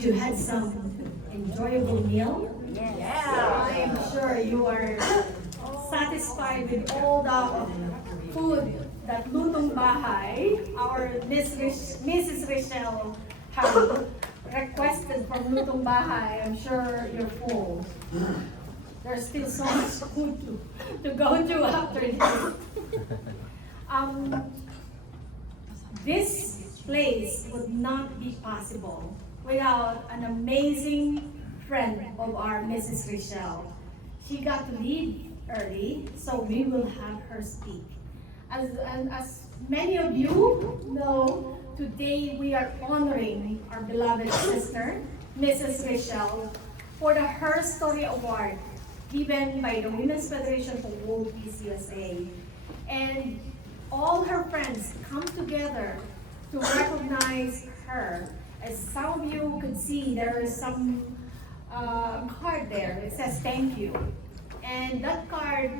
Did you had some enjoyable meal? Yes. Yeah, I am sure you are satisfied with all the food that Lutong Bahay, our Mrs. Richelle, have requested from Lutong Bahay. I'm sure you're full. There's still so much food to go through after this. This place would not be possible without an amazing friend of our Mrs. Richelle. She got to leave early, so we will have her speak. As many of you know, today we are honoring our beloved sister, Mrs. Richelle, for the HerStory Award given by the Women's Federation for World Peace USA. And all her friends come together to recognize her. As some of you could see, there is some card there. It says thank you. And that card,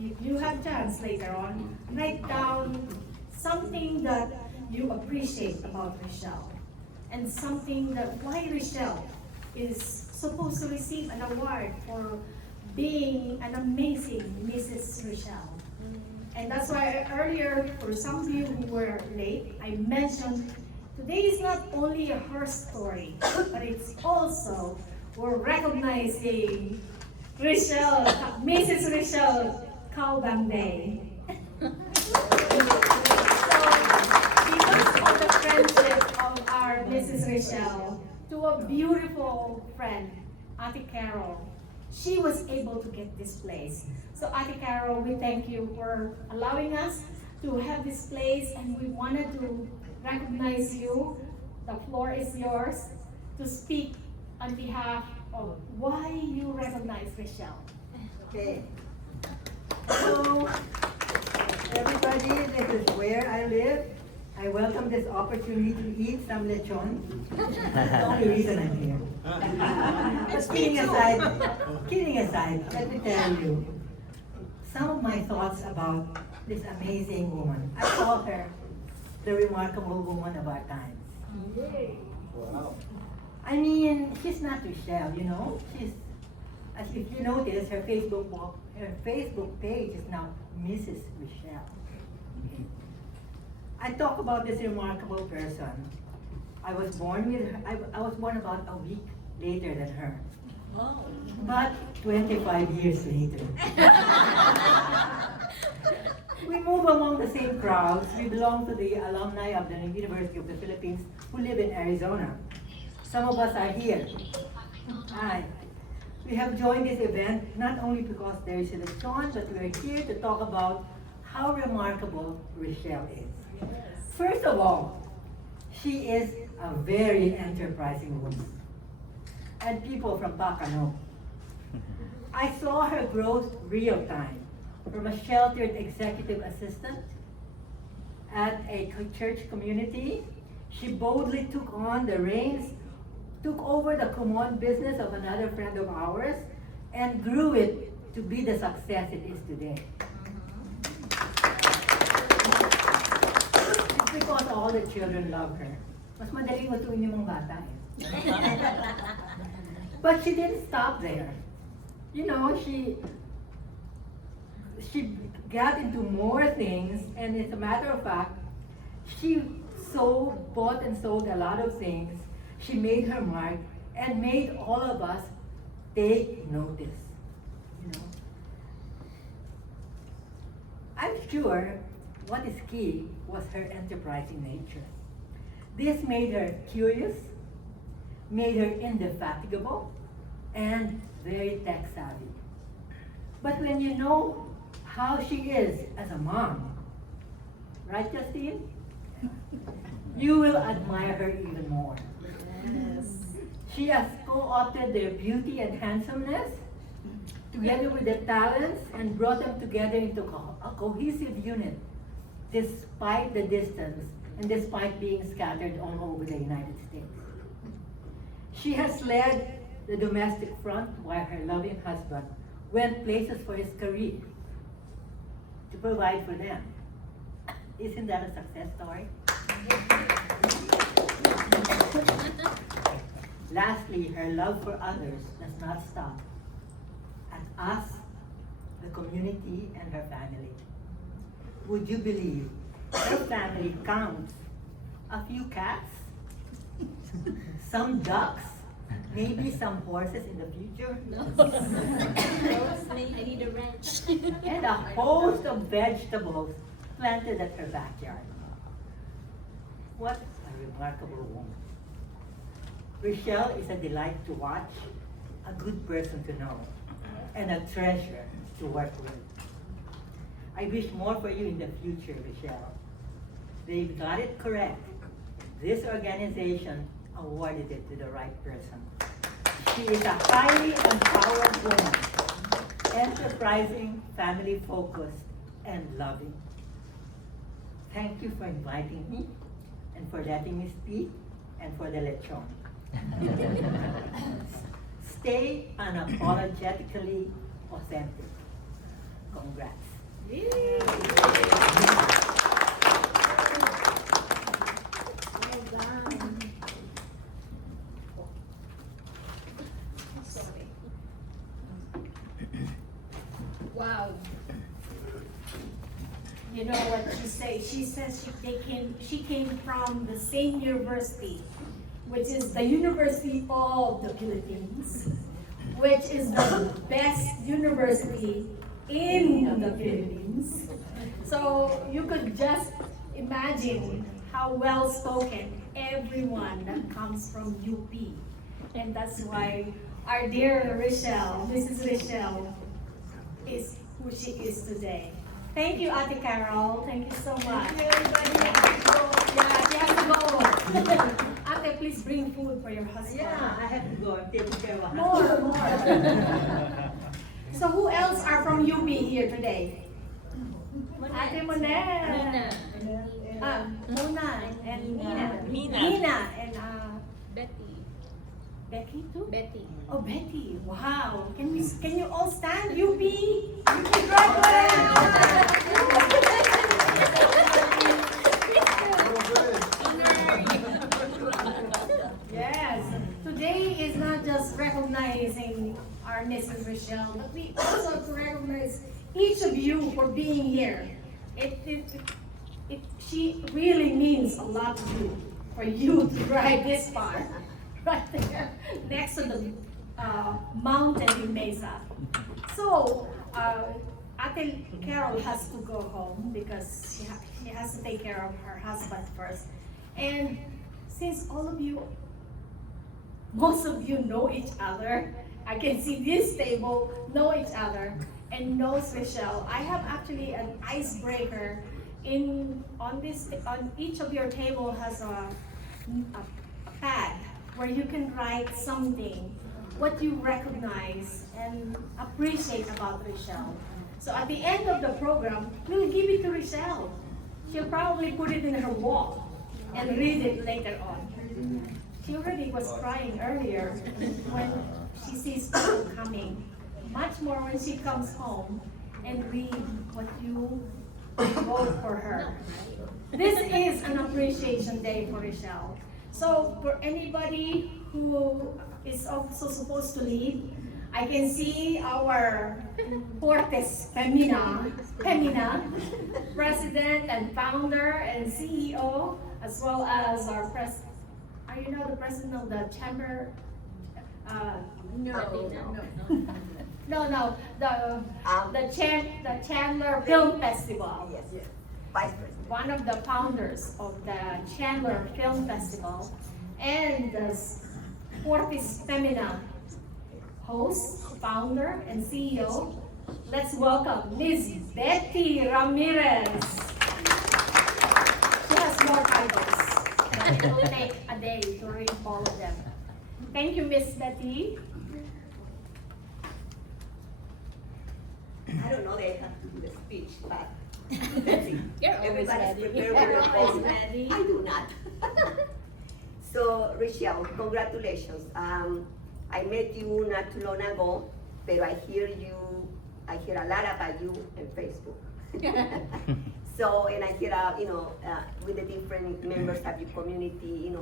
if you have chance later on, write down something that you appreciate about Richelle. And something that why Richelle is supposed to receive an award for being an amazing Mrs. Richelle. And that's why earlier, for some of you who were late, I mentioned today is not only a HerStory, but it's also we're recognizing Richelle, Mrs. Richelle Caubang Day. So, because of the friendship of our Mrs. Richelle to a beautiful friend, Ate Carol, she was able to get this place. So Ate Carol, we thank you for allowing us to have this place, and we wanted to recognize you. The floor is yours to speak on behalf of why you recognize Richelle. Okay. So, everybody, this is where I live. I welcome this opportunity to eat some lechon. That's the only reason I'm here. But kidding aside, let me tell you some of my thoughts about this amazing woman. I call her the remarkable woman of our times. Wow. I mean, she's not Richelle, you know. She's, as if you notice, her Facebook page is now Mrs. Richelle. I talk about this remarkable person. I was born with her. I was born about a week later than her. Oh. But 25 years later. We move among the same crowds. We belong to the alumni of the University of the Philippines who live in Arizona. Some of us are here. Hi. We have joined this event not only because there is a lechon, but we are here to talk about how remarkable Richelle is. First of all, she is a very enterprising woman. And people from Baka know. I saw her growth real time, from a sheltered executive assistant at a church community. She boldly took on the reins, took over the common business of another friend of ours, and grew it to be the success it is today. It's because all the children love her. Mas madaling matuin yung mga bata eh. But she didn't stop there. You know, she got into more things, and as a matter of fact, she bought and sold a lot of things. She made her mark and made all of us take notice. You know, I'm sure what is key was her enterprising nature. This made her curious, made her indefatigable, and very tech savvy. But when you know how she is as a mom, right, Justine? You will admire her even more. Yes. She has co-opted their beauty and handsomeness together with their talents and brought them together into a cohesive unit despite the distance and despite being scattered all over the United States. She has led the domestic front while her loving husband went places for his career to provide for them. Isn't that a success story? Lastly, her love for others does not stop at us, the community, and her family. Would you believe her family counts a few cats, some ducks, maybe some horses in the future, I need a wrench. and a host of vegetables planted at her backyard? What a remarkable woman. Richelle is a delight to watch, a good person to know, and a treasure to work with. I wish more for you in the future, Richelle. They've got it correct. This organization awarded it to the right person. She is a highly empowered woman, enterprising, family-focused, and loving. Thank you for inviting me, and for letting me speak, and for the lechon. Stay unapologetically authentic. Congrats. Well done. Sorry. Wow. You know what she says? She says she came from the same university, which is the University of the Philippines, which is the best university in the Philippines. So you could just imagine how well spoken everyone that comes from UP. And that's why our dear Richelle, Mrs. Richelle, is who she is today. Thank you, Ate Carol. Thank you so much. Yeah, she has to go. Ate, please bring food for your husband. Yeah, I have to go. I'm taking care of a More. So who else are from UP here today? Ate Monel. Mona and Nina and Betty. Becky too? Betty. Oh, Betty. Wow. Can you all stand? UP? UP Yes. Today is not just recognizing our Mrs. Richelle, but we also have to recognize each of you for being here. She really means a lot to you, for you to drive this far, right there, next to the mountain in Mesa. So, Ate Carol has to go home because she has to take care of her husband first. And since all of you, most of you know each other, I can see this table know each other and knows Richelle. I have actually an icebreaker on each of your table has a pad where you can write something, what you recognize and appreciate about Richelle. So at the end of the program, we'll give it to Richelle. She'll probably put it in her wall and read it later on. She already was crying earlier when she sees people coming. Much more when she comes home and read what you wrote for her. This is an appreciation day for Richelle. So for anybody who is also supposed to leave, I can see our Fortes Femina, president and founder and CEO, as well as our are you now the president of the chamber? No, the Chandler Film Festival. Yes, Vice President. One of the founders of the Chandler Film Festival and the Fortis Femina host, founder, and CEO. Let's welcome Ms. Betty Ramirez. She has more titles, but it will take a day to read all of them. Thank you, Miss Betty. I don't know they have to do the speech, but let's see. You're always Everybody's ready. prepared with their You're always phone. ready. I do not. So, Richelle, congratulations. I met you not too long ago, but I hear a lot about you on Facebook. So, and I hear, with the different members of your community,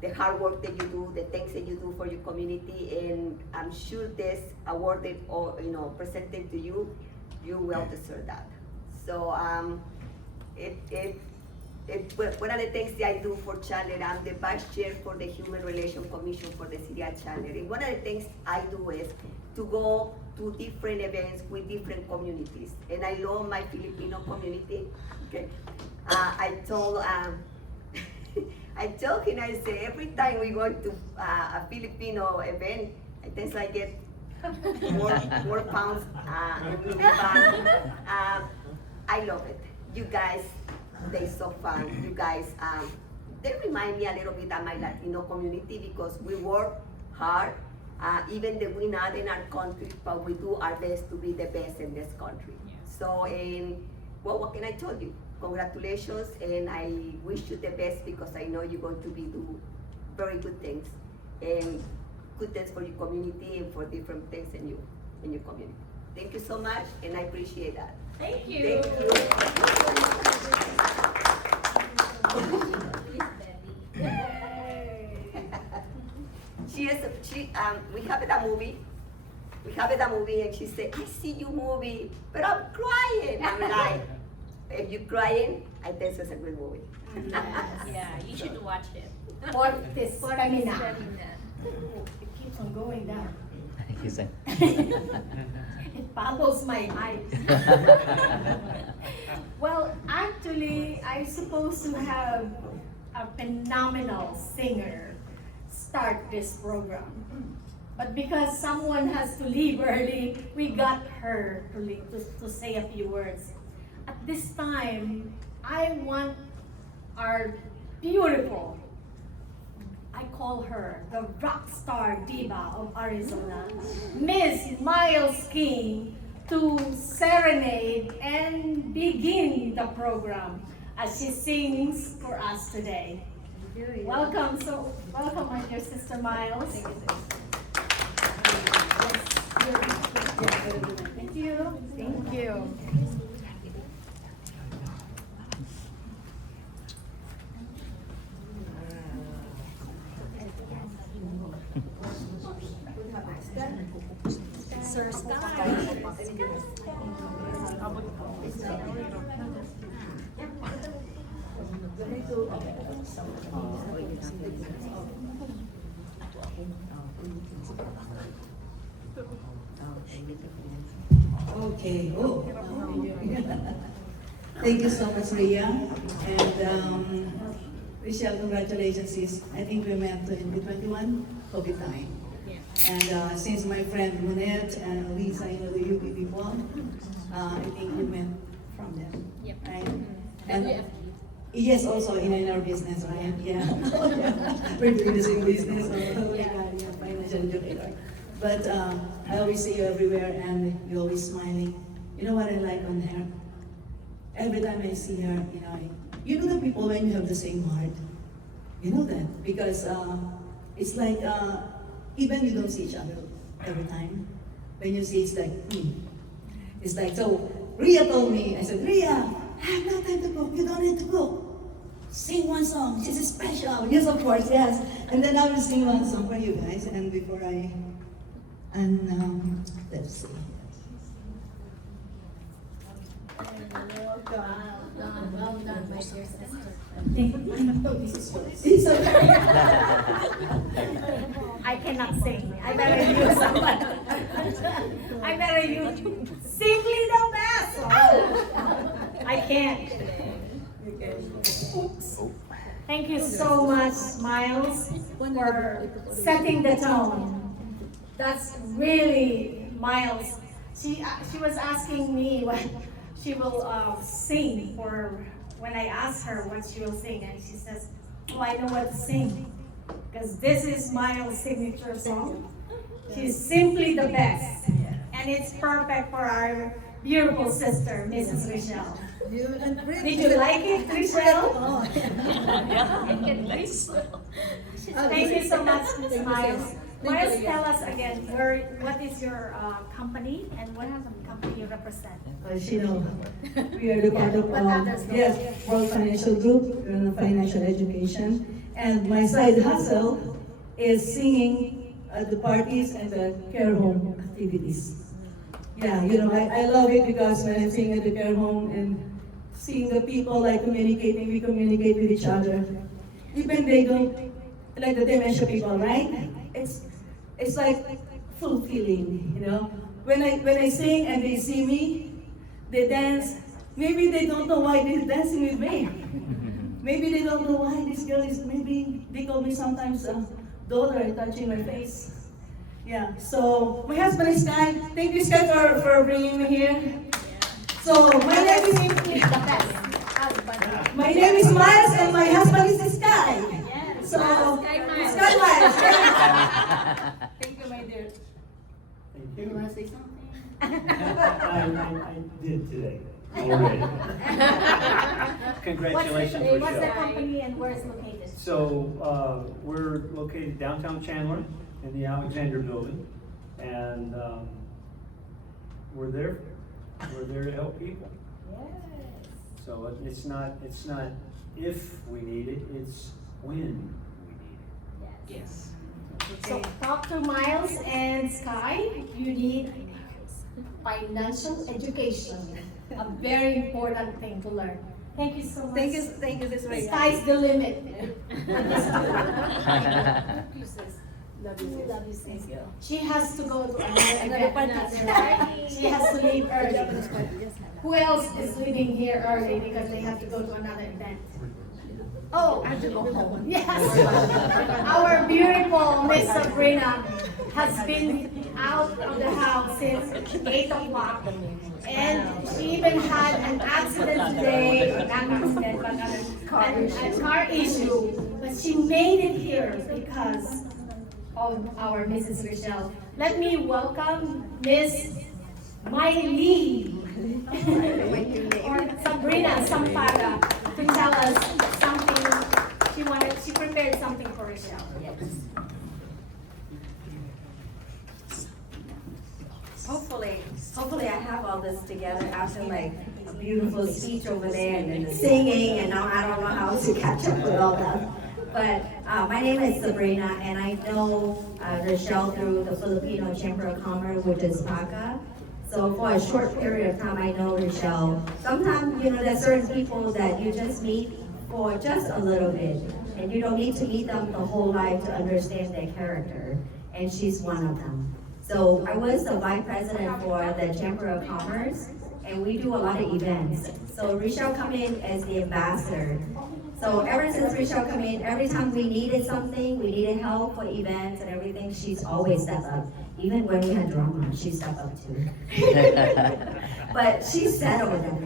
the hard work that you do, the things that you do for your community, and I'm sure this award that, or, presented to you, you well deserve that. So one of the things that I do for Chandler, I'm the vice chair for the Human Relations Commission for the City of Chandler. And one of the things I do is to go to different events with different communities. And I love my Filipino community. Okay. I told him, I say, every time we go to a Filipino event, I think I get more pounds and we be back. I love it. You guys, they're so fun. You guys, they remind me a little bit of my Latino community because we work hard, even though we're not in our country, but we do our best to be the best in this country. So, well, what can I tell you? Congratulations, and I wish you the best because I know you're going to be do very good things and good things for your community and for different things in your community. Thank you so much, and I appreciate that. Thank you. Thank you. We have a movie. We have a movie, and she said, "I see you movie, but I'm crying." I'm like, if you're crying, I think it's a good movie. Yeah, you should watch it. For this stamina. Stamina. It keeps on going down. He said. It follows my eyes. Well, actually, I'm supposed to have a phenomenal singer start this program. But because someone has to leave early, we got her to leave, to say a few words. At this time, I want our beautiful, I call her the rock star diva of Arizona, Miss Miles King, to serenade and begin the program as she sings for us today. Welcome, my dear sister Miles. Thank you. Thank you. Sir Sky. Okay. Oh. Thank you so much, Ria. And Richelle, congratulations, sis. I think we met in 2021 COVID time. And since my friend Monette and Lisa, the UP people, I think we met from them. Yep. Right? And yes, also in our business, right? Yeah. We're doing the same business. Oh my God, yeah, financial educator. But I always see you everywhere and you're always smiling. You know what I like on her? Every time I see her, you know the people when you have the same heart. You know that because it's like even you don't see each other every time. When you see, it's like, It's like, so Ria told me, I said, Ria, I have no time to cook. You don't need to cook. Sing one song. This is special. Yes, of course, yes. And then I will sing one song for you guys. And before let's see. Well done, my dear sister. It's okay. I cannot sing. I better use someone. I better use simply the best. I can't. Oops. Thank you so much, Miles, for setting the tone. That's really Miles. She was asking me what she will sing for when I asked her what she will sing, and she says, "Oh, I know what to sing, because this is Miles' signature song. She's simply the best, and it's perfect for our beautiful sister, Mrs. Richelle." Did you like it, Richelle? Thank you so much, Ms. Miles. Miles, tell us again, what is your company and what company you represent? She knows. We are the part of World Financial Group, we're in financial education, And my side hustle is singing at the parties and the care home activities. Yeah, you know, I love it because when I'm singing at the care home and seeing the people like communicating, we communicate with each other. Even they don't, like the dementia people, right? It's like fulfilling, you know? When I sing and they see me, they dance, maybe they don't know why they're dancing with me. Maybe they don't know why this girl is, maybe they call me sometimes daughter and touching my face. Yeah, so my husband is Sky. Thank you, Sky, for bringing me here. So my name is Miles and my husband is Sky. Yes. So Sky Miles. Sky Miles. Thank you, my dear. Thank You you. want to say something? I did today, already. Congratulations, What's the Richelle. company and where it's located? So, we're located downtown Chandler in the Alexander Building, and, we're there to help people. Yes. So it's not if we need it, it's when we need it. Yes. So talk to Miles and Sky. You need financial education, a very important thing to learn. Thank you so much. Thank you, this way. Sky's the limit. Love you, sis. Love you, sis. Thank you. She has to go to another event. She has to leave early. Who else is leaving here early because they have to go to another event? Oh, I have to go home. Yes. Our beautiful Miss Sabrina has been out of the house since 8 o'clock. And she even had an accident today, not accident, but a car issue. But she made it here because of our Mrs. Richelle. Let me welcome Miss Miley or Sabrina Sampaga to tell us something. She prepared something for Richelle. Hopefully I have all this together after like a beautiful speech over there and then the singing, and now I don't know how to catch up with all that. But my name is Sabrina, and I know Richelle through the Filipino Chamber of Commerce, which is PACA. So for a short period of time, I know Richelle. Sometimes, you know, there's certain people that you just meet for just a little bit, and you don't need to meet them the whole life to understand their character, and she's one of them. So I was the vice president for the Chamber of Commerce, and we do a lot of events. So Richelle come in as the ambassador. So ever since Richelle come in, every time we needed something, we needed help for events and everything, she's always stepped up. Even when we had drama, she stepped up too. But she's settled them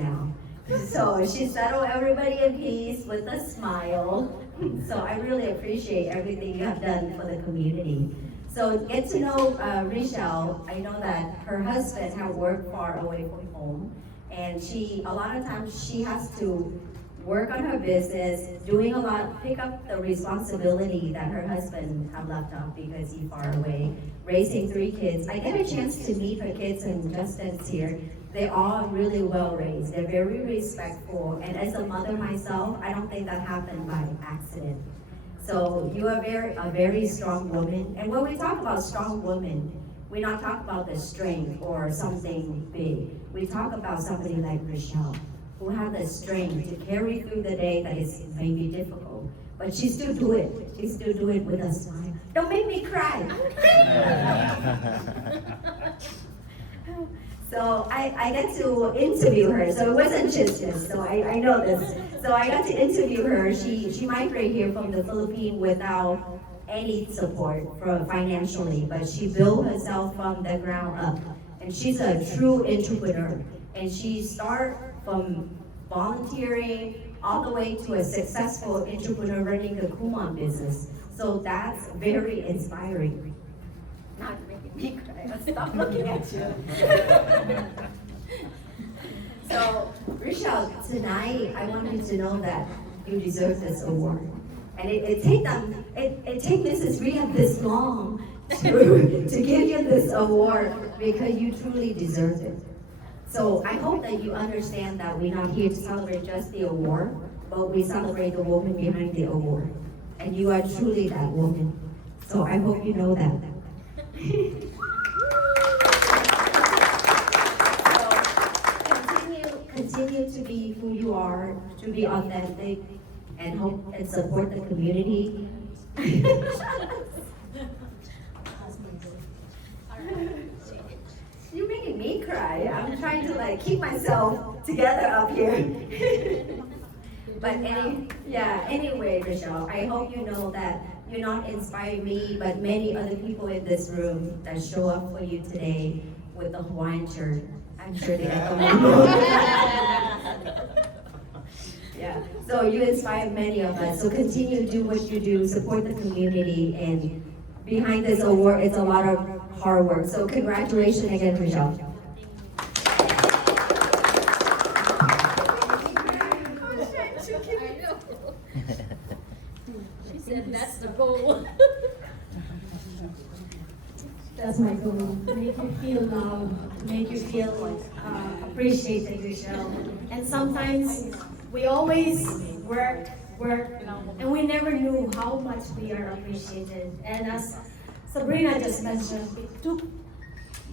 now. So she settled everybody in peace with a smile. So I really appreciate everything you have done for the community. So get to know Richelle. I know that her husband has worked far away from home, and a lot of times she has to work on her business, doing a lot, pick up the responsibility that her husband had left off because he's far away, raising 3 kids. I get a chance to meet her kids, and Justin's here. They're all really well raised. They're very respectful, and as a mother myself, I don't think that happened by accident. So you are a very strong woman. And when we talk about strong women, we not talk about the strength or something big. We talk about somebody like Richelle, who have the strength to carry through the day that is maybe difficult. But she still do it. She still do it with a smile. Don't make me cry. So I got to interview her. So it wasn't just this. So I know this. So I got to interview her. She migrated here from the Philippines without any support financially, but she built herself from the ground up. And she's a true entrepreneur. And she started from volunteering all the way to a successful entrepreneur running the Caubang business. So that's very inspiring. Not making me cry. Stop looking at you. So, Richelle, tonight I want you to know that you deserve this award. And it take Mrs. Rhea this long to give you this award because you truly deserve it. So I hope that you understand that we're not here to celebrate just the award, but we celebrate the woman behind the award. and you are truly that woman. So I hope you know that. So continue to be who you are, to be authentic, and hope and support the community. You're making me cry. I'm trying to like keep myself together up here. But anyway, Richelle, I hope you know that you're not inspiring me, but many other people in this room that show up for you today with the Hawaiian shirt. I'm sure they got the one. Yeah, so you inspire many of us. So continue to do what you do, support the community, and behind this award, it's a lot of hard work. So congratulations again, Richelle. She said that's the goal. That's my goal. Make you feel loved, make you feel appreciated, Richelle. And sometimes we always work, and we never knew how much we are appreciated. And as Sabrina just mentioned, it took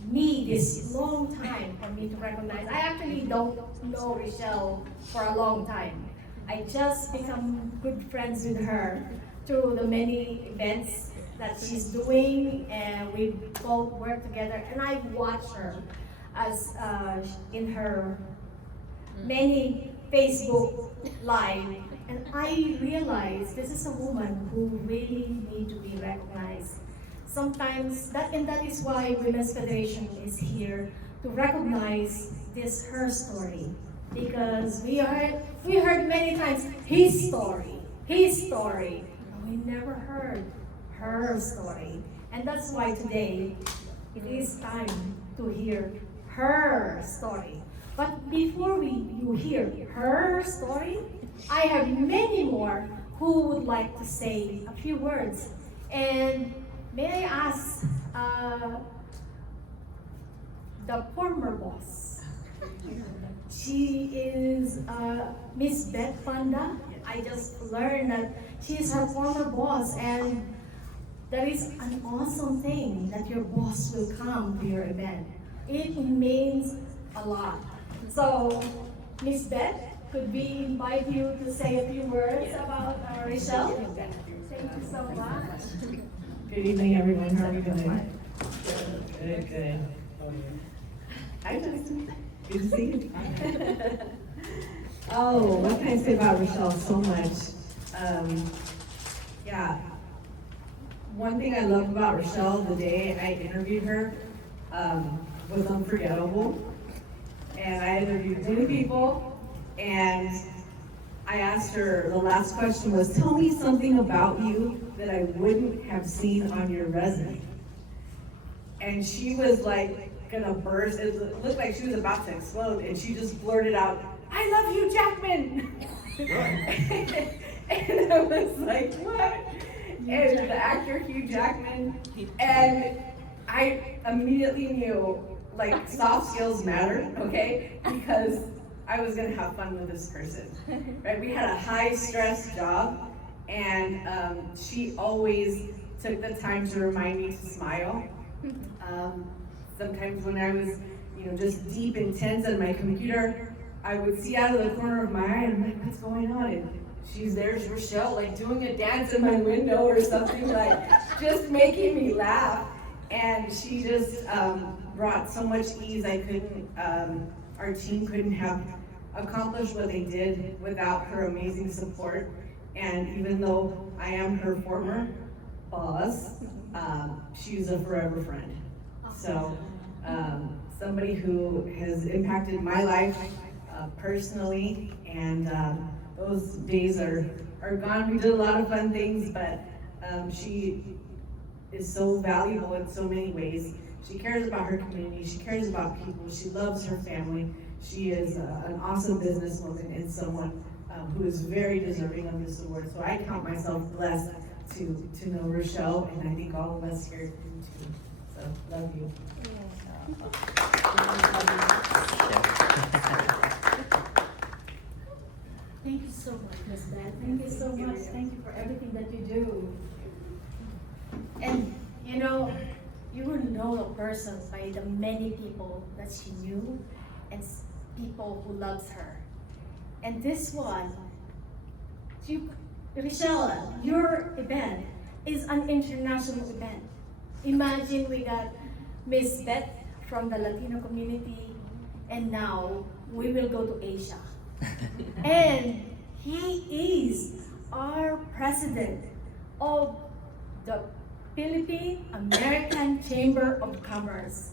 me this long time for me to recognize. I actually don't know Richelle for a long time. I just become good friends with her through the many events that she's doing, and we both work together. And I watch her as in her many Facebook Live, and I realize this is a woman who really need to be recognized. Sometimes that is why Women's Federation is here to recognize this her story, because we heard many times his story, and we never heard her story. And that's why today it is time to hear her story. But before you hear her story, I have many more who would like to say a few words. And may I ask the former boss? She is Miss Beth Panda. I just learned that she is her former boss, and that is an awesome thing that your boss will come to your event. It means a lot. So, Miss Beth, could we invite you to say a few words about Richelle? Thank you so much. Good evening, everyone. How are you doing? Good. Hi, Justin. Good to see you. Oh, what can I say about Richelle? So much. One thing I love about Richelle, the day I interviewed her, was unforgettable. And I interviewed many people, and I asked her, the last question was, tell me something about you that I wouldn't have seen on your resume. And she was like gonna burst. It looked like she was about to explode, and she just blurted out, I love you, Jackman! And I was like, what? And the actor Hugh Jackman, and I immediately knew, like, soft skills matter, okay? Because I was gonna have fun with this person, right? We had a high stress job, and she always took the time to remind me to smile. Sometimes when I was, just deep intense on my computer, I would see out of the corner of my eye, and I'm like, what's going on? And there's Richelle, like doing a dance in my window or something, like just making me laugh. And she just brought so much ease. Our team couldn't have accomplished what they did without her amazing support. And even though I am her former boss, she's a forever friend. So somebody who has impacted my life personally, and those days are gone. We did a lot of fun things, but she is so valuable in so many ways. She cares about her community, she cares about people, she loves her family. She is an awesome businesswoman and someone who is very deserving of this award. So I count myself blessed to know Richelle, and I think all of us here do too. So, love you. Thank you so much, Miss Beth. Thank you so much. Thank you for everything that you do. And you know, you will know a person by the many people that she knew and people who loves her. And this one, Richelle, your event is an international event. Imagine we got Miss Beth from the Latino community, and now we will go to Asia. And he is our president of the Philippine American Chamber of Commerce,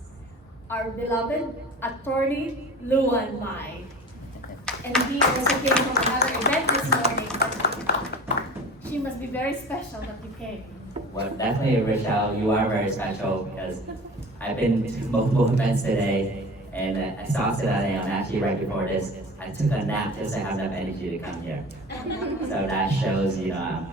our beloved attorney Luan Mai. And he also came from another event this morning. She must be very special that you came. Well, definitely, Richelle, you are very special because I've been to multiple events today, and exhausted I am. Actually, right before this, I took a nap just to have enough energy to come here. So that shows, I'm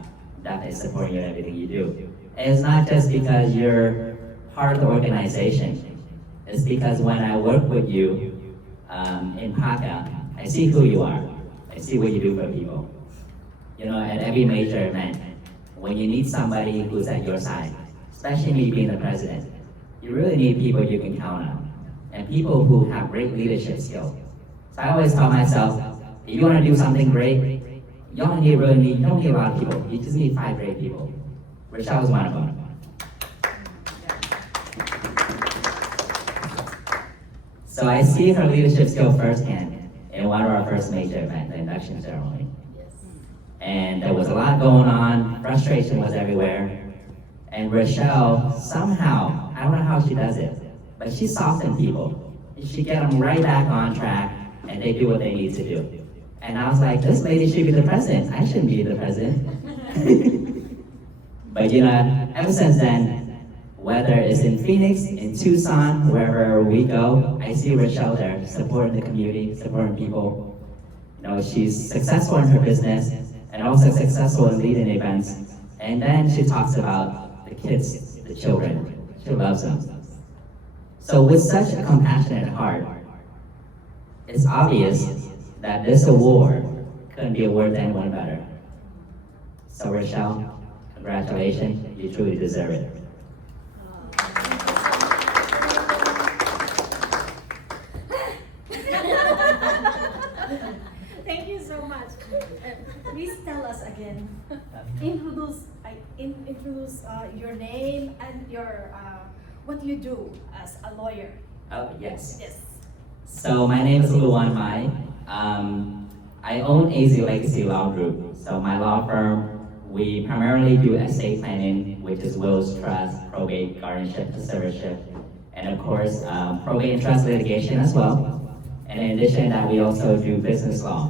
definitely supporting you in everything you do. And it's not just because you're part of the organization. It's because when I work with you in PACA, I see who you are. I see what you do for people. At every major event, when you need somebody who's at your side, especially me being the president, you really need people you can count on, and people who have great leadership skills. So I always tell myself, if you want to do something great, you don't need a lot of people. You just need 5 great people. Richelle is one of them. So I see her leadership skill firsthand in one of our first major events, the induction ceremony. And there was a lot going on, frustration was everywhere. And Richelle, somehow, I don't know how she does it, but she softens people. She get them right back on track, and they do what they need to do. And I was like, this lady should be the president. I shouldn't be the president. But ever since then, whether it's in Phoenix, in Tucson, wherever we go, I see Richelle there, supporting the community, supporting people. She's successful in her business, and also successful in leading events. And then she talks about the kids, the children. She loves them. So with such a compassionate heart, it's obvious that this award couldn't be awarded to anyone better. So Richelle, congratulations, you truly deserve it. Thank you so much. Please tell us again. Introduce your name and your what you do as a lawyer. Oh, yes. Yes. So my name is Luan Mai. I own AZ Legacy Law Group. So my law firm, we primarily do estate planning, which is wills, trust, probate, guardianship, receivership, and of course, probate and trust litigation as well. And in addition to that, we also do business law.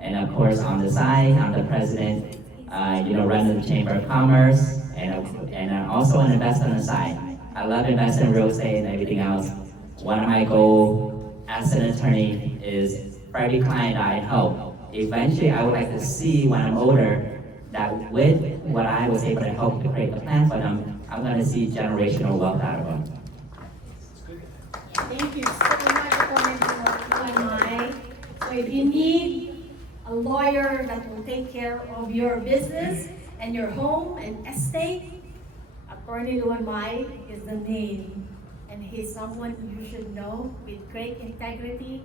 And of course, on the side, I'm the president, running the Chamber of Commerce, and I'm also an investor on the side. I love investing in real estate and everything else. One of my goals as an attorney is for every client I help, eventually I would like to see when I'm older that with what I was able to help to create the plan for them, I'm going to see generational wealth out of them. Thank you so much for Mai. So if you need a lawyer that will take care of your business and your home and estate, Attorney Luan Mai is the name. And he's someone you should know with great integrity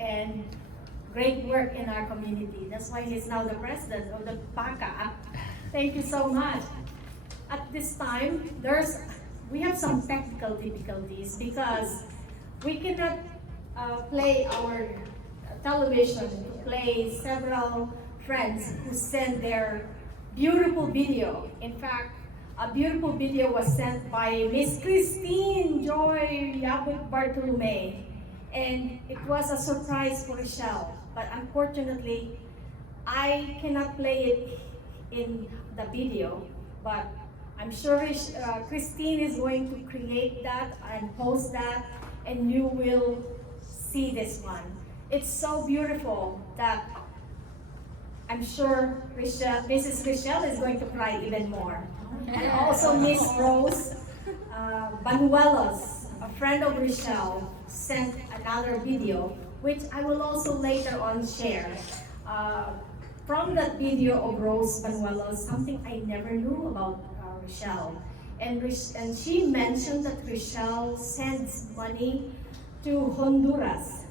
and great work in our community. That's why he's now the president of the PACA. Thank you so much. At this time, we have some technical difficulties because we cannot play our television to play several friends who sent their beautiful video. In fact, a beautiful video was sent by Miss Christine Joy Yabut Bartolome, and it was a surprise for Richelle. But unfortunately, I cannot play it in the video, but I'm sure Christine is going to create that and post that, and you will see this one. It's so beautiful that I'm sure Mrs. Richelle is going to cry even more. And also Miss Rose Banuelos, a friend of Richelle, sent another video, which I will also later on share. from that video of Rose Manuelo, something I never knew about Richelle. And she mentioned that Richelle sends money to Honduras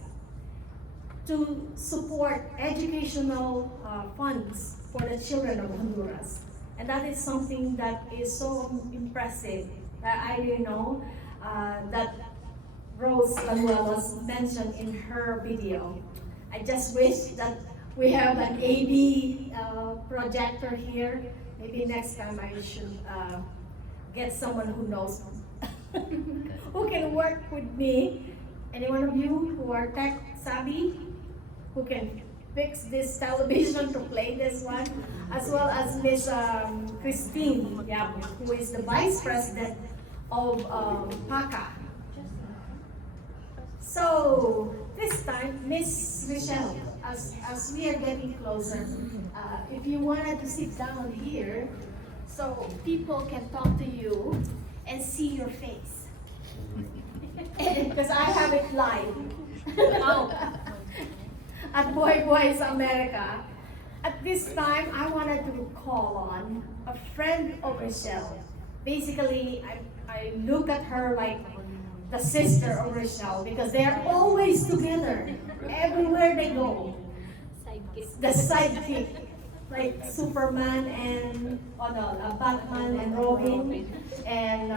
to support educational funds for the children of Honduras. And that is something that is so impressive that I didn't know that Rose Manuelos mentioned in her video. I just wish that we have an AV projector here. Maybe next time I should get someone who knows, who can work with me. Any one of you who are tech savvy, who can fix this television to play this one, as well as Miss Christine, who is the Vice President of PACA. So this time, Miss Richelle, as we are getting closer, if you wanted to sit down here, so people can talk to you and see your face. Because I have it live. At Boy Boys America. At this time, I wanted to call on a friend of Richelle. Basically, I look at her like the sister of Richelle because they are always together everywhere they go. The sidekick, like Superman and Batman and Robin, and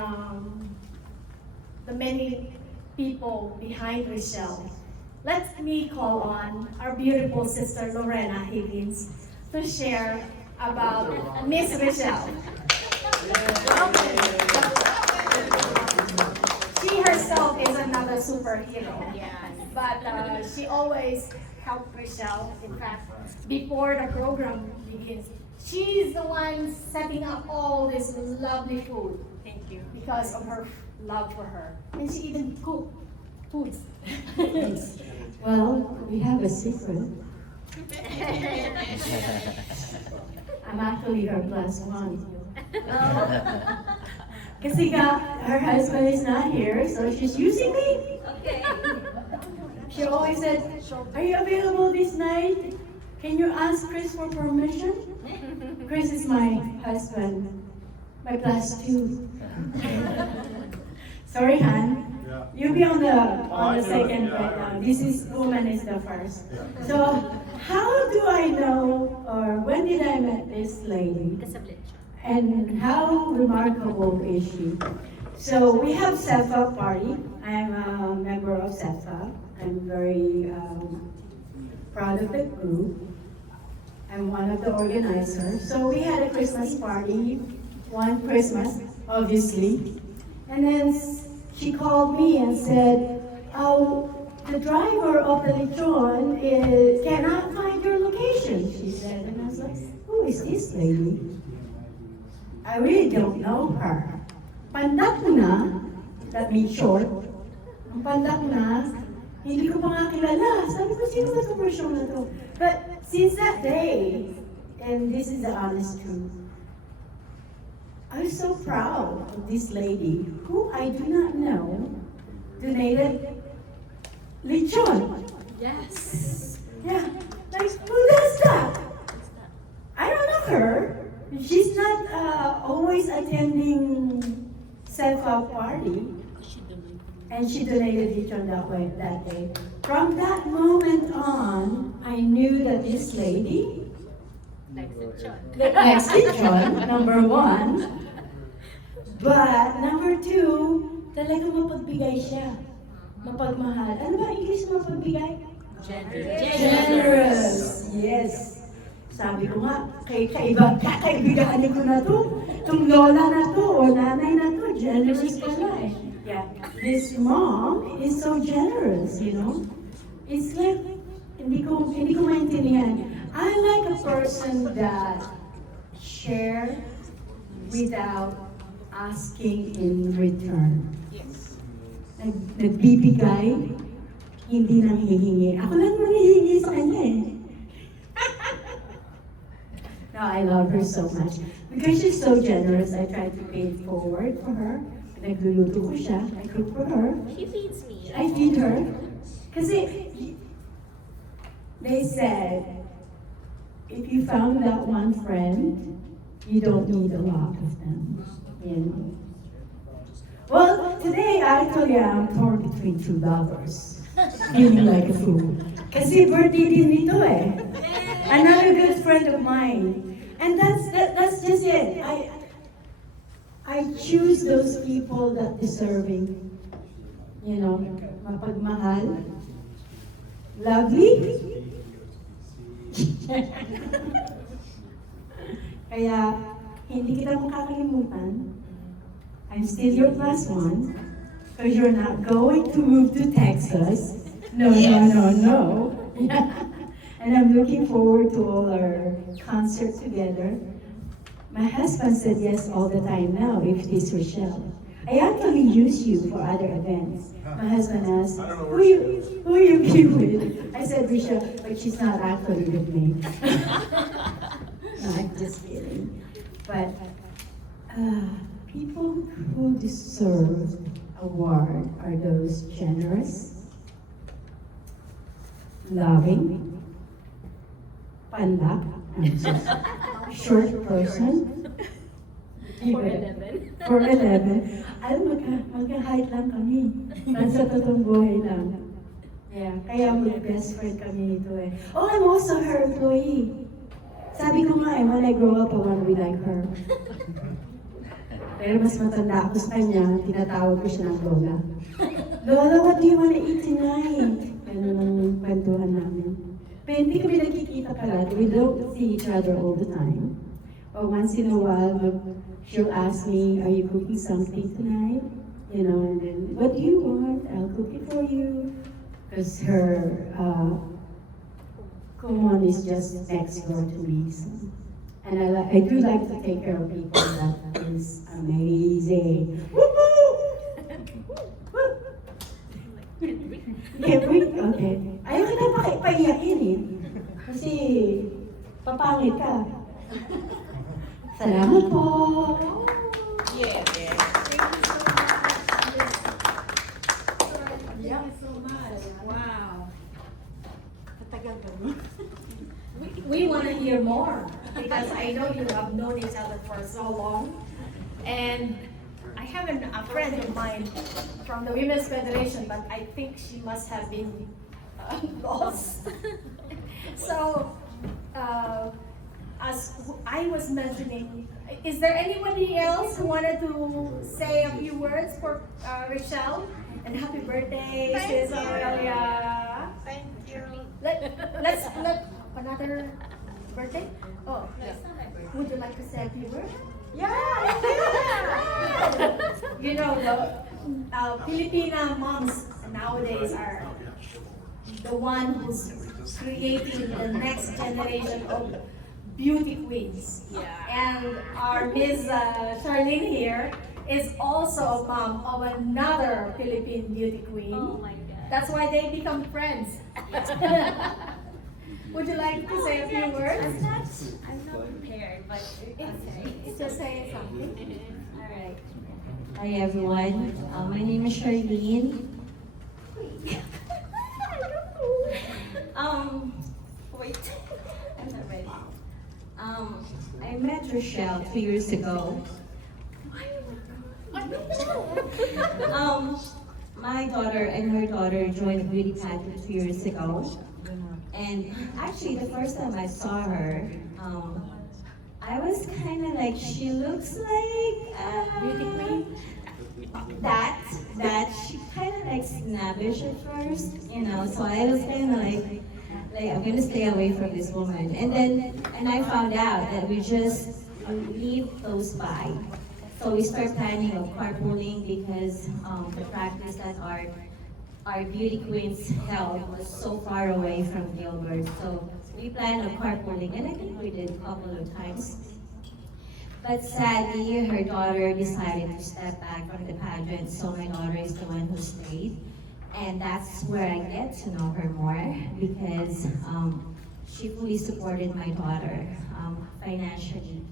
the many people behind Richelle. Let me call on our beautiful sister Lorena Higgins to share about Miss Richelle. She herself is another superhero, but she always helped Richelle. In fact, before the program begins, she's the one setting up all this lovely food. Thank you. Because of her love for her, and she even cooked foods. Well, we have a secret. I'm actually her plus one. Kasi her husband is not here, so she's using me. Okay. She always said, "Are you available this night? Can you ask Chris for permission?" Chris is my husband, my plus two. Sorry, Han. You'll be on the second right now. This is woman is the first. So how do I know, or when did I met this lady? And how remarkable is she? So we have SEFA party. I'm a member of SEFA. I'm very proud of the group. I'm one of the organizers. So we had a Christmas party, one Christmas, obviously. And then she called me and said, "Oh, the driver of the lechon cannot find your location," she said. And I was like, "Who is this lady? I really don't know her." Pandak na, that means short. Ang pandak na, hindi ko pa nga kilala. Sabi ko, sino ba itong version na to? But since that day, and this is the honest truth, I'm so proud of this lady who I do not know donated lechon. Yes. Yeah, like who does that? I don't know her. She's not always attending SEFA party, and she donated lechon that day. From that moment on, I knew that this lady likes lechon, number one. But number two, talagang mapagbigay siya. Mapagmahal. Ano ba English mapagbigay? Generous. Yes. Sabi ko nga, kakaibiganin ko na to. Itong lola na to, o nanay na to, generous pala eh. Yeah. This mom is so generous, you know? It's like, hindi ko maintindihan. I like a person that share without asking in return. Yes. Nagbibigay, hindi nang hihingi. Ako lang hihingi sa kanya eh. No, I love her so much. Because she's so generous, I try to pay it forward for her. Nagluluto ko siya, I cook for her. She feeds me. I feed her. Kasi they said, if you found that one friend, you don't need a lot of them, you know. Well, today actually I'm torn between two lovers, feeling like a fool. Kasi birthday din nito eh. Another good friend of mine. And that's just it. I choose those people that deserving, you know, mapagmahal, lovely. Kaya, hindi kita makakalimutan. I'm still your plus one, because you're not going to move to Texas. No. And I'm looking forward to all our concerts together. My husband said yes all the time now, if it is Richelle. I actually use you for other events. My husband asked, who you be with? I said Richelle, but she's not actually with me. No, I'm just kidding. But people who deserve award are those generous, loving, panlak, I'm just short person. For 11. Alam, magka-height lang kami. Nasa totoong buhay lang. Yeah, kaya mag-best friend kami nito eh. Oh, I'm also her employee. Sabi ko nga eh, when I grow up, I want to be like her. Pero mas matanda ako sa kanya, tinatawag ko siya ng Lola. Lola, what do you want to eat tonight? Ganun ang kwentuhan namin. Pero hindi kami nagkikita palagi. We don't see each other all the time. But once in a while, she'll ask me, are you cooking something tonight? You know, and then, what do you want? I'll cook it for you. Because her Kumon is just next door to me. So. And I do like to take care of people. That is amazing. Okay. Ayaw ka na paiyakin eh. Kasi papangit ka. Salamat po. Yeah. Thank you so much. Wow. We want to hear more because I know you have known each other for so long. And I have a friend of mine from the Women's Federation, but I think she must have been lost. So, as I was mentioning, is there anybody else who wanted to say a few words for Richelle? And happy birthday, Sis Aurelia. Thank you. Let's another birthday? Oh, yeah. Would you like to say a few words? Yeah. You know, the Filipina moms nowadays are the one who's creating the next generation of beauty queens. Yeah. And our Miss Charlene here is also a mom of another Philippine beauty queen. Oh my God. That's why they become friends. Would you like to say a few words? I'm not prepared, but It's just say something. all right. Hi everyone, my name is Charlene. Wait, I'm not ready. I met Richelle 2 years ago. My daughter and her daughter joined the beauty pageant 2 years ago. And actually, the first time I saw her, I was kind of like, she looks like Beauty queen? that she kind of like snobbish at first, you know. So I was kind of like I'm gonna stay away from this woman. And I found out that we just live close by. So we start planning of carpooling because the practice that our beauty queens held was so far away from Gilbert. So we planned on carpooling, and I think we did a couple of times. But sadly, her daughter decided to step back from the pageant, so my daughter is the one who stayed. And that's where I get to know her more because she fully supported my daughter financially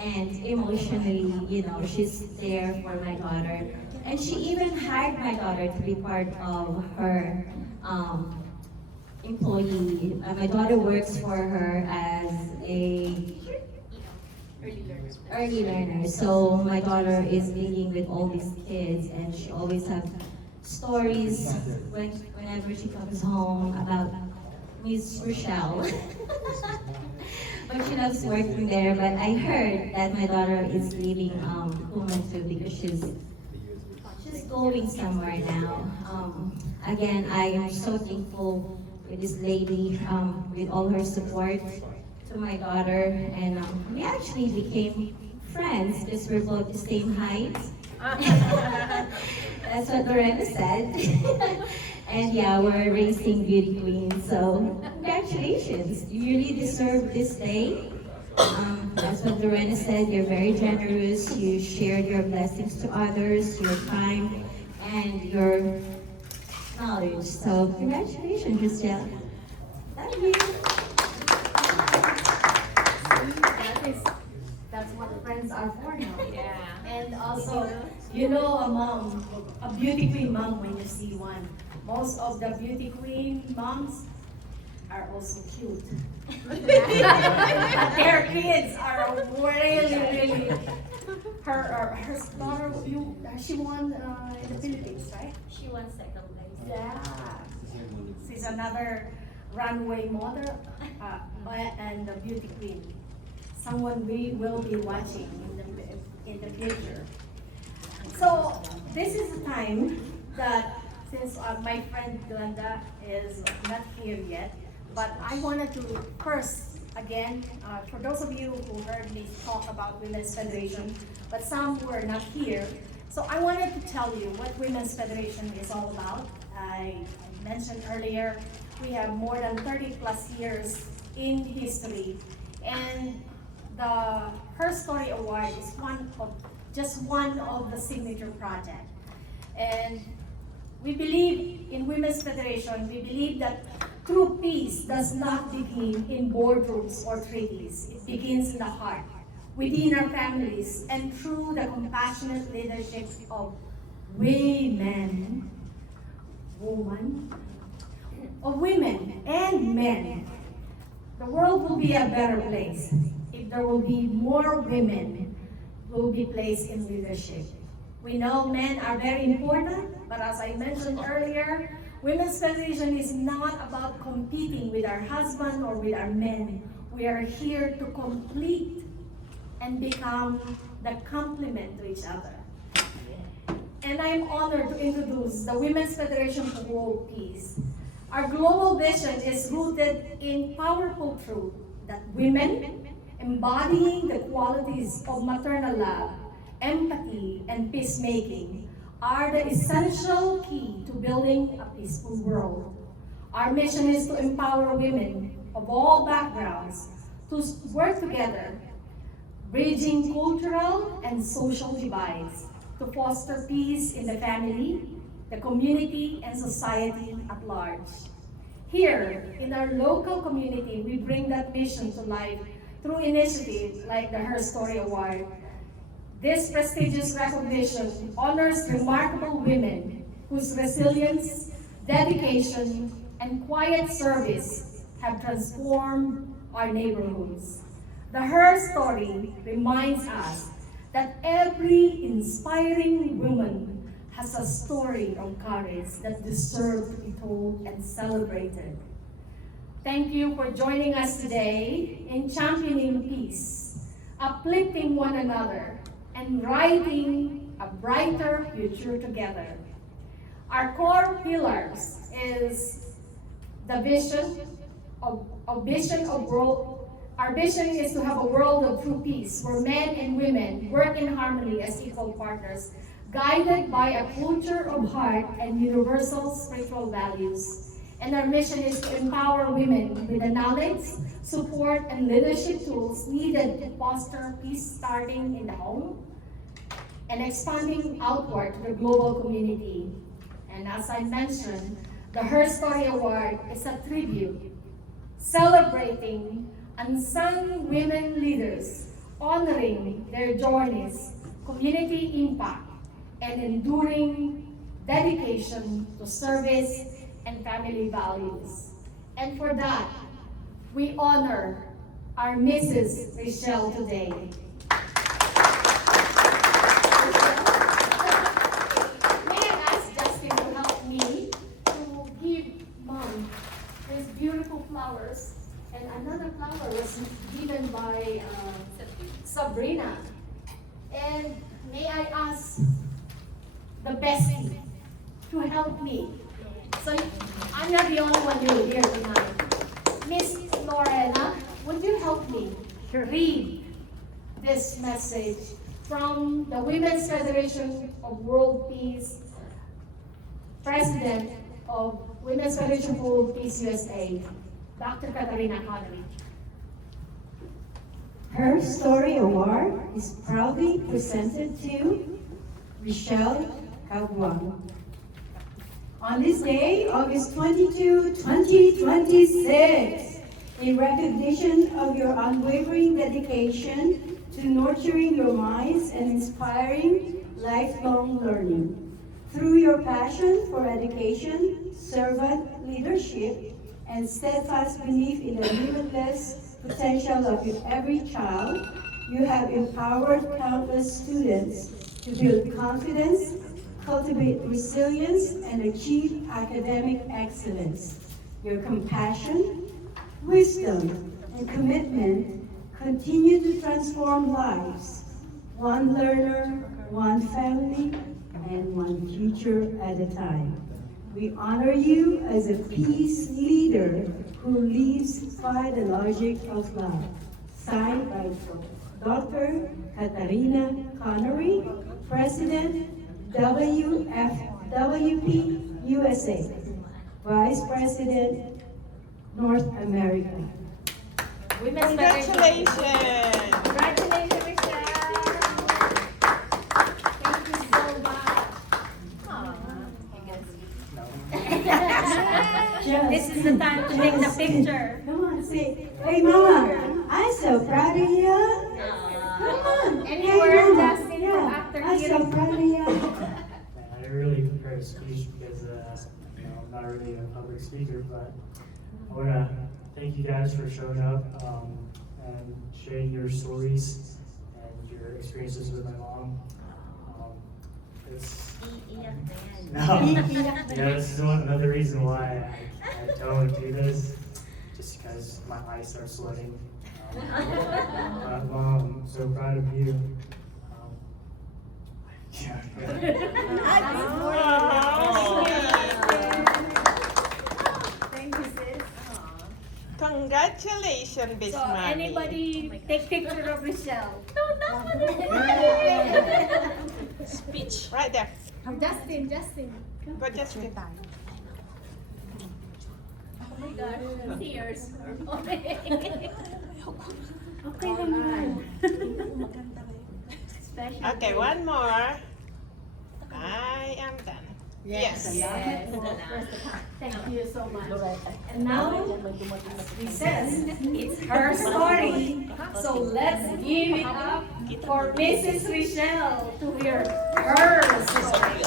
and emotionally. You know, she's there for my daughter, and she even hired my daughter to be part of her employee. My daughter works for her as a early learner. So my daughter is dealing with all these kids, and she always have stories whenever she comes home about Miss Richelle. But she loves working there. But I heard that my daughter is leaving Pumantu because she's going somewhere now. Again, I am so thankful with this lady, with all her support to my daughter, and we actually became friends because we're both the same height. That's what Lorena said. And yeah, we're raising beauty queens, so congratulations. You really deserve this day. That's what Lorena said, you're very generous. You shared your blessings to others, your time, and your knowledge. So congratulations, Richelle. Love you. That's what friends are for now. Yeah. And also, you know a mom, a beauty queen mom when you see one. Most of the beauty queen moms are also cute. But their kids are really, her daughter, she won in the Philippines, right? She won second place. Yeah. She's another runway model and a beauty queen. Someone we will be watching in the future. So this is the time that, since my friend Glenda is not here yet, but I wanted to first, again, for those of you who heard me talk about Women's Federation, but some were not here, so I wanted to tell you what Women's Federation is all about. I mentioned earlier, we have more than 30 plus years in history, and the HerStory Award is just one of the signature projects. And we believe in Women's Federation, we believe that true peace does not begin in boardrooms or treaties. It begins in the heart, within our families, and through the compassionate leadership of women and men. The world will be a better place if there will be more women who will be placed in leadership. We know men are very important, but as I mentioned earlier, Women's Federation is not about competing with our husband or with our men. We are here to complete and become the complement to each other. And I am honored to introduce the Women's Federation for World Peace. Our global vision is rooted in powerful truth that women, embodying the qualities of maternal love, empathy, and peacemaking, are the essential key to building a peaceful world. Our mission is to empower women of all backgrounds to work together, bridging cultural and social divides, to foster peace in the family, the community, and society at large. Here, in our local community, we bring that mission to life through initiatives like the HerStory Award. This prestigious recognition honors remarkable women whose resilience, dedication, and quiet service have transformed our neighborhoods. The HerStory reminds us that every inspiring woman has a story of courage that deserves to be told and celebrated. Thank you for joining us today in championing peace, uplifting one another, and writing a brighter future together. Our core pillars is the vision of world. Our vision is to have a world of true peace where men and women work in harmony as equal partners, guided by a culture of heart and universal spiritual values. And our mission is to empower women with the knowledge, support, and leadership tools needed to foster peace starting in the home and expanding outward to the global community. And as I mentioned, the HerStory Award is a tribute celebrating unsung women leaders, honoring their journeys, community impact, and enduring dedication to service and family values. And for that, we honor our Mrs. Richelle today. May I ask Justin to help me to give Mom these beautiful flowers, and another flower was given by Sabrina. And may I ask the bestie to help me? So I'm not the only one here tonight. Miss Lorena, would you help me read this message from the Women's Federation of World Peace, President of Women's Federation of World Peace USA, Dr. Katarina Connery. HerStory Award is proudly presented to Richelle Caubang. On this day, August 22, 2026, in recognition of your unwavering dedication to nurturing your minds and inspiring lifelong learning. Through your passion for education, servant leadership, and steadfast belief in the limitless potential of every child, you have empowered countless students to build confidence, cultivate resilience, and achieve academic excellence. Your compassion, wisdom, and commitment continue to transform lives, one learner, one family, and one future at a time. We honor you as a peace leader who lives by the logic of love. Signed by Dr. Katarina Connery, President, WFWP USA, Vice President, North America. Congratulations! Congratulations, Richelle. Thank you so much. This is the time to take the picture. Come on, say, hey Mama, I'm so proud of you. Come on. Any Hey, word, Mama. Justin, Yeah, after I'm so hearing- proud of you. I didn't really prepare a speech because I'm not really a public speaker, but I want to thank you guys for showing up and sharing your stories and your experiences with my mom. It's no, this is another reason why I don't do this, just because my eyes start sweating. But Mom, I'm so proud of you. Yeah. Thank you, sis. Congratulations, Miss So Mommy. anybody take picture of Richelle? Speech right there. Justin. Go just get that. Oh my God, tears. Okay naman. Okay, one more. I am done. Yes. Thank you so much. And now, he says it's her story. So let's give it up for Mrs. Richelle to hear her story.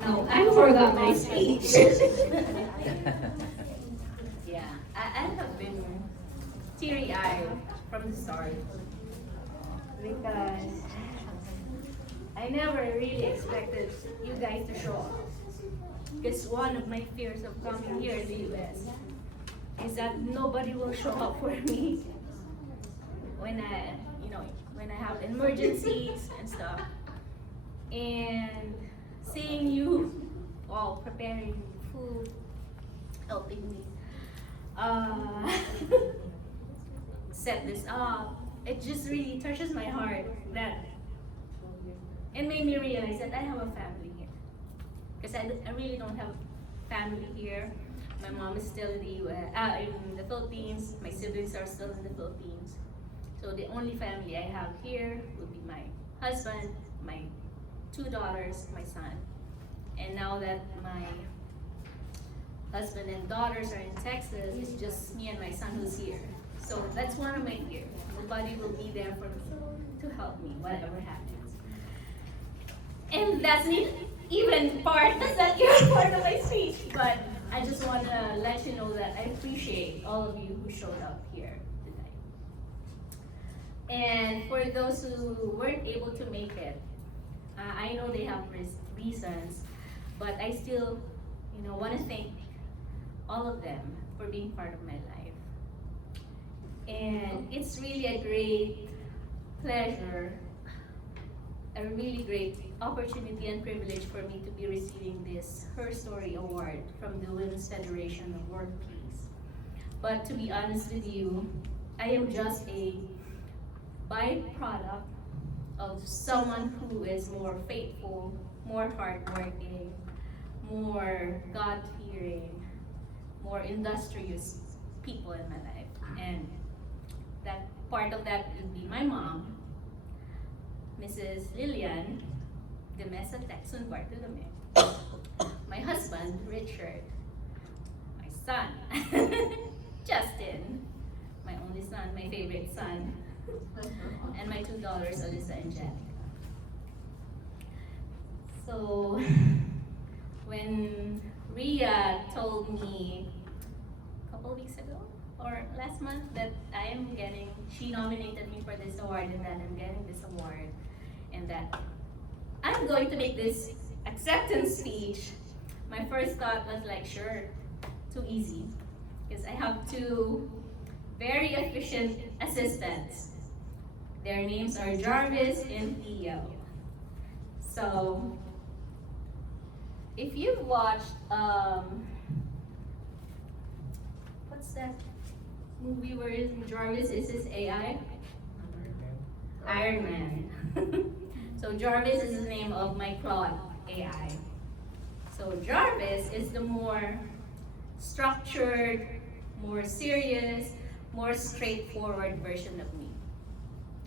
No, I forgot my speech. Yeah, I have been teary-eyed from the start because I never really expected you guys to show up. Because one of my fears of coming here in the US is that nobody will show up for me when when I have emergencies and stuff. And seeing you all preparing food, helping me set this up, it just really touches my heart that and made me realize that I have a family here. Because I really don't have family here. My mom is still in the in the Philippines. My siblings are still in the Philippines. So the only family I have here would be my husband, my 2 daughters, my son. And now that my husband and daughters are in Texas, it's just me and my son who's here. So that's one of my fears. Nobody will be there for me to help me, whatever happens. And that's not even part, that's not even part of my speech. But I just want to let you know that I appreciate all of you who showed up here tonight. And for those who weren't able to make it, I know they have reasons, but I still, want to thank all of them for being part of my life. And it's really a great pleasure, a really great opportunity and privilege for me to be receiving this HerStory Award from the Women's Federation of World Peace. But to be honest with you, I am just a byproduct of someone who is more faithful, more hardworking, more God-fearing, more industrious people in my life. And that part of that would be my mom, Mrs. Lillian de Mesa Texon Bartolome, my husband, Richard, my son, Justin, my only son, my favorite son, and my two daughters, Alyssa and Janica. So, when Rhea told me a couple of weeks ago, or last month, that she nominated me for this award and that I'm getting this award, and that I'm going to make this acceptance speech, my first thought was like, sure, too easy. Because I have two very efficient assistants. Their names are Jarvis and Theo. So, if you've watched, what's that movie where Jarvis is his AI? Iron Man. So Jarvis is the name of my Claude AI. So Jarvis is the more structured, more serious, more straightforward version of me.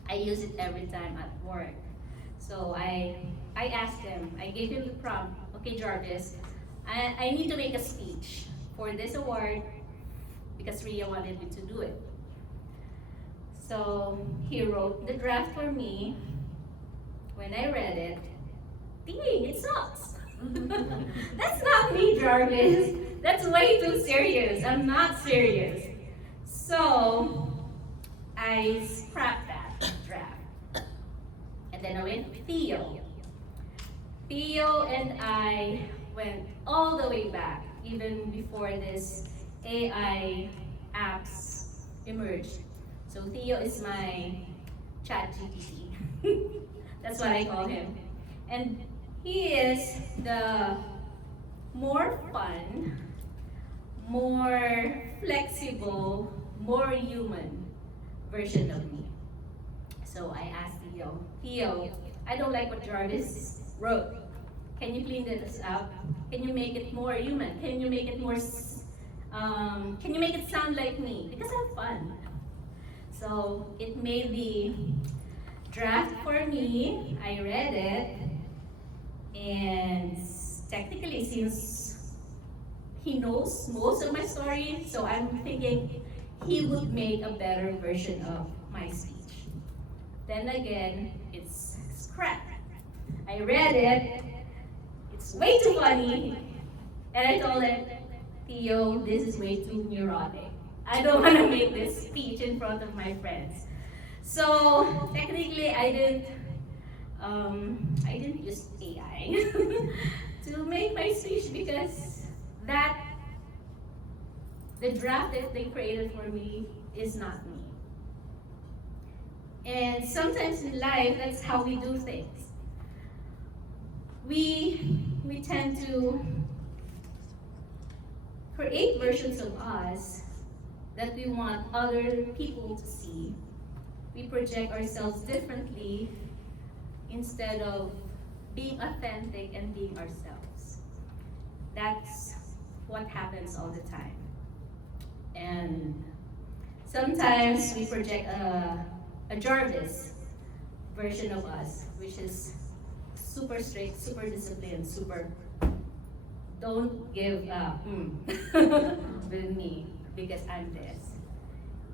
I use it every time at work. So I asked him, I gave him the prompt, okay Jarvis, I need to make a speech for this award because Rhea wanted me to do it. So he wrote the draft for me. When I read it, dang, it sucks. That's not me, Jarvis. That's way too serious. I'm not serious. So I scrapped that draft. And then I went with Theo. Theo and I went all the way back, even before this AI apps emerged. So Theo is my chat GPT. That's what I call him. And he is the more fun, more flexible, more human version of me. So I asked Theo, I don't like what Jarvis wrote. Can you clean this up? Can you make it more human? Can you make it more, can you make it sound like me? Because I have fun. So it made the draft for me. I read it, and technically since he knows most of my story, so I'm thinking he would make a better version of my speech. Then again, it's scrap. I read it, it's way too funny, and I told him, Theo, this is way too neurotic. I don't want to make this speech in front of my friends. So technically, I didn't use AI to make my speech because the draft that they created for me is not me. And sometimes in life, that's how we do things. We tend to create versions of us that we want other people to see. We project ourselves differently instead of being authentic and being ourselves. That's what happens all the time. And sometimes we project a Jarvis version of us, which is super strict, super disciplined, super don't give up with me because I'm this.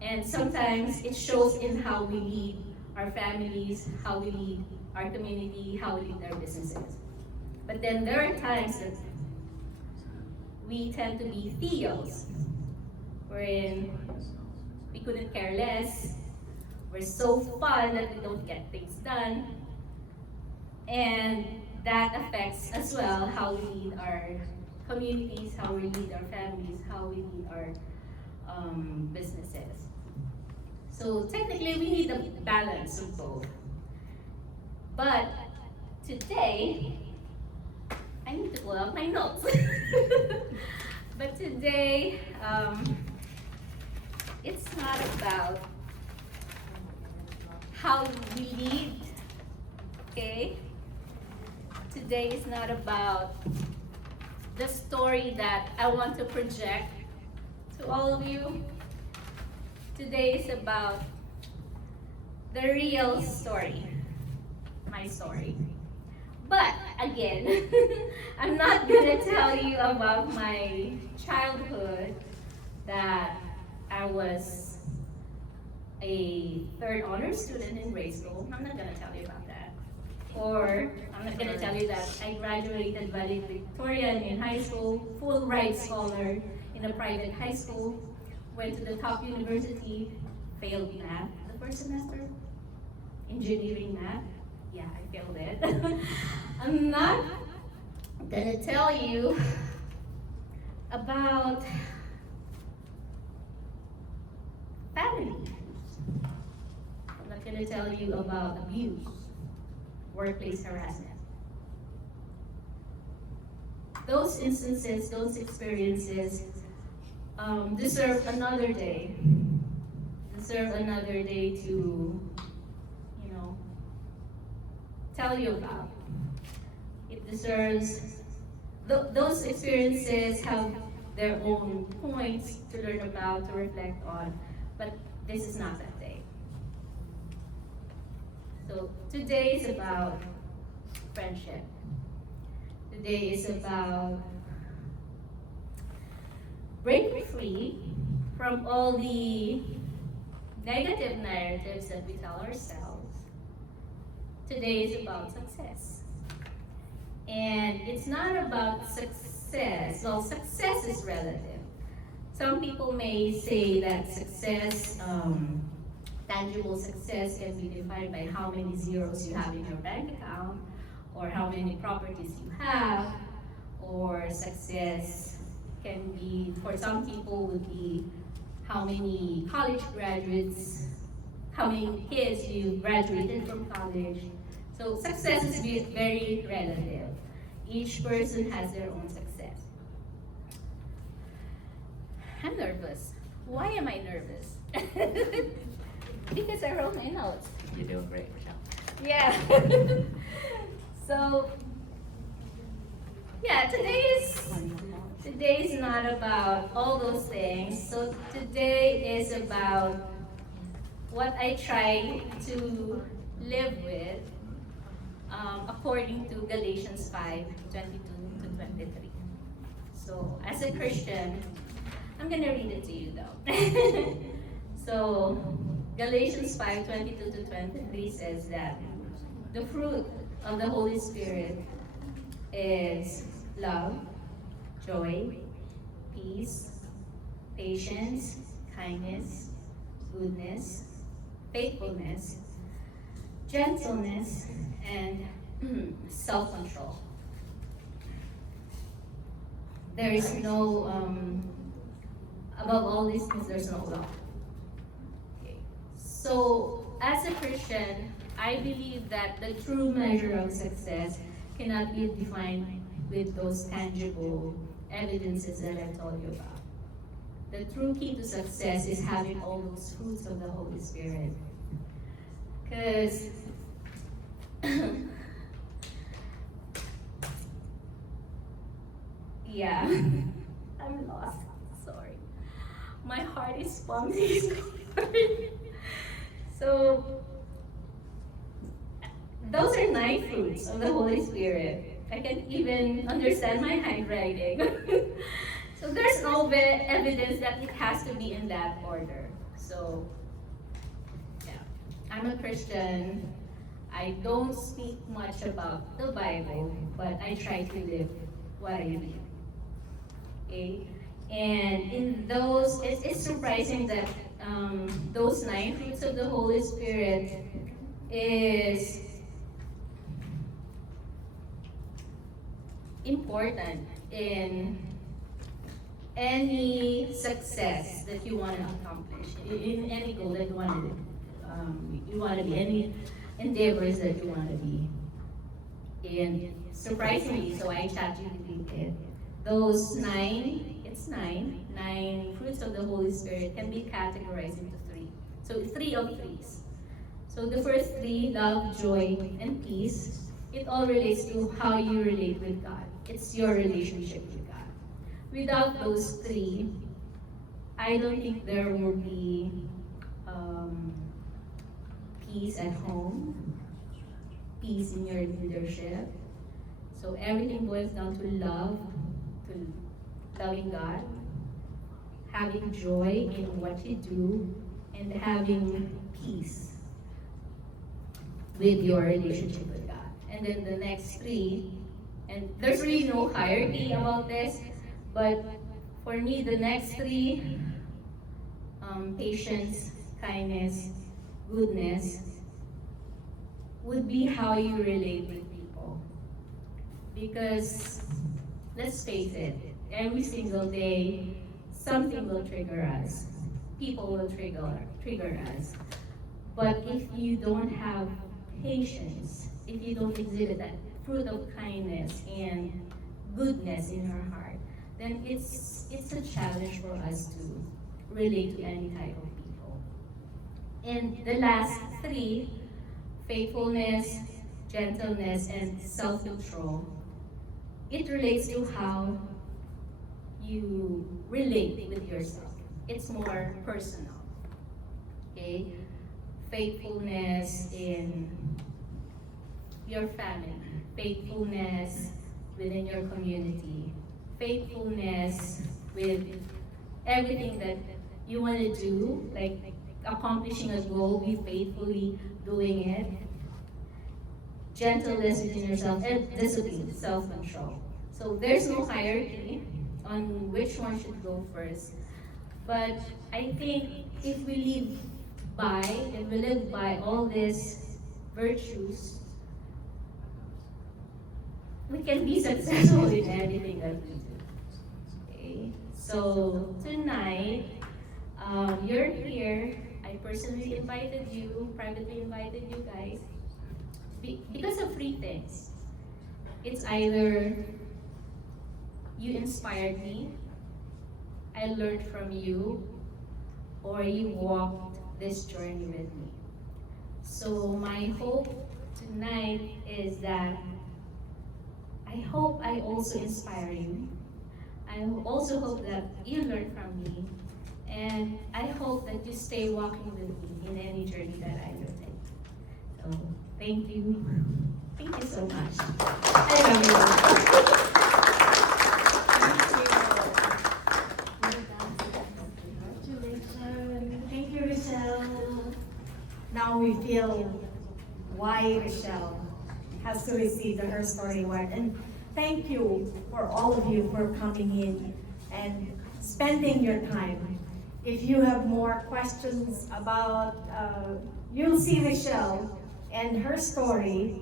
And sometimes it shows in how we lead our families, how we lead our community, how we lead our businesses. But then there are times that we tend to be Theos, wherein we couldn't care less, we're so fun that we don't get things done, and that affects as well how we lead our communities, how we lead our families, how we lead our businesses. So technically we need a balance of both. But today, I need to pull out my notes. But today, it's not about how we lead, okay? Today is not about the story that I want to project to all of you. Today is about the real story, my story. But again, I'm not gonna tell you about my childhood, that I was a third honor student in grade school. I'm not gonna tell you about that. Or I'm not gonna tell you that I graduated valedictorian in high school, full ride scholar in a private high school, went to the top university, failed math the first semester, engineering math. Yeah, I failed it. I'm not gonna tell you about family. I'm not gonna tell you about abuse, workplace harassment. Those instances, those experiences deserve another day. Deserve another day to, tell you about. It deserves, those experiences have their own points to learn about, to reflect on, but this is not that day. So today is about friendship. Today is about breaking free from all the negative narratives that we tell ourselves. Today is about success. And it's not about success. Well, success is relative. Some people may say that success, tangible success, can be defined by how many zeros you have in your bank account, or how many properties you have, or success can be, for some people, would be how many college graduates, how many kids you graduated from college. So success is very relative. Each person has their own success. I'm nervous. Why am I nervous? Because I wrote my notes. You're doing great, Richelle. Yeah. So, yeah, today is not about all those things. So today is about what I try to live with according to Galatians 5:22 to 23. So as a Christian, I'm gonna read it to you though. So Galatians 5:22 to 23 says that the fruit of the Holy Spirit is love, joy, peace, patience, kindness, goodness, faithfulness, gentleness, and self-control. There is no, above all these things, there's no law. Okay. So, as a Christian, I believe that the true measure of success cannot be defined with those tangible evidences that I've told you about. The true key to success is having all those fruits of the Holy Spirit. Because yeah, I'm lost. Sorry. My heart is pumping. So, those are 9 fruits of the Holy Spirit. I can't even understand my handwriting. So there's no evidence that it has to be in that order. So, yeah, I'm a Christian. I don't speak much about the Bible, but I try to live what I read. Okay? And in those, it's surprising that those 9 fruits of the Holy Spirit is important in any success that you want to accomplish, in any goal that you want to be, any endeavors that you want to be. And surprisingly, so I ChatGPT it. Those 9 fruits of the Holy Spirit can be categorized into 3. So 3 of 3s. So the first 3, love, joy, and peace, it all relates to how you relate with God. It's your relationship with God. Without those 3, I don't think there will be peace at home, peace in your leadership. So everything boils down to love, to loving God, having joy in what you do, and having peace with your relationship with God. And then the next 3, and there's really no hierarchy about this, but for me, the next 3, patience, kindness, goodness, would be how you relate with people. Because, let's face it, every single day, something will trigger us. People will trigger us. But if you don't have patience, if you don't exhibit that fruit of kindness and goodness in your heart, then it's a challenge for us to relate to any type of people. And the last 3, faithfulness, gentleness, and self-control, it relates to how you relate with yourself. It's more personal. Okay? Faithfulness in your family, faithfulness within your community, faithfulness with everything that you want to do, like accomplishing a goal, be faithfully doing it. Gentleness within yourself, and discipline, self-control. So there's no hierarchy on which one should go first. But I think if we live by all these virtues, we can be successful in anything that we do. Okay? So tonight, you're here. I personally invited you, privately invited you guys, because of 3 things. It's either you inspired me, I learned from you, or you walked this journey with me. So my hope tonight is that I hope I also inspire you. I also hope that you learn from me. And I hope that you stay walking with me in any journey that I will take. So, thank you. Thank you so much. I love you. Congratulations. Thank you, Richelle. Now we feel why Richelle has to receive the HerStory Award. And thank you for all of you for coming in and spending your time. If you have more questions about, you'll see Richelle and her story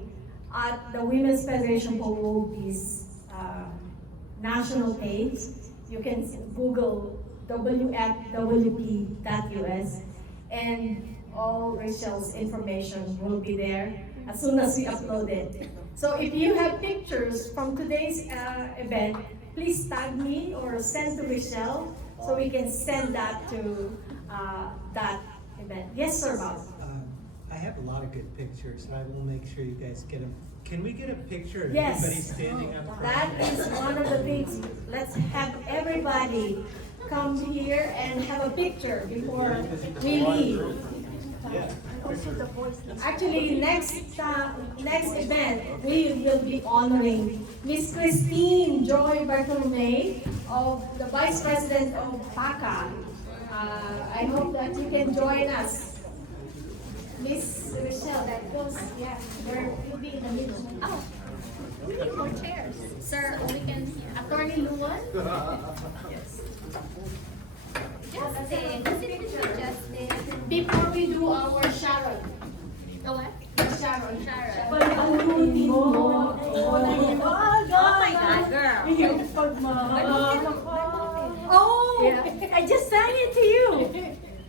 at the Women's Federation for World Peace national page. You can Google WFWP US, and all Richelle's information will be there as soon as we upload it. So if you have pictures from today's event, please tag me or send to Richelle so we can send that to that event. Yes, sir, Bob. I have a lot of good pictures, and I will make sure you guys get them. Can we get a picture of Yes. everybody standing up front? That is one of the things. Let's have everybody come here and have a picture before we leave. Actually, next event, we will be honoring Miss Christine Joy Bartolome, of the Vice President of PACA. I hope that you can join us. Miss Richelle, that goes, yeah, where you'll be in the middle. Oh, we need more chairs. Sir, we can, Attorney Luan? Justin, Justin. Before we do our Sharon. Oh, what? Sharon. Sharon. Balutin mo. Oh my God, girl. Yung pagmamahal. Oh, I just sang it to you.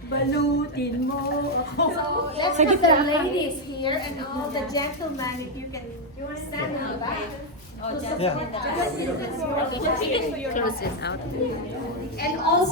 Balutin mo. So Let's put the ladies here and all the gentlemen, if you can stand in the back. Oh, Justin. Yeah. Okay, close this out. And also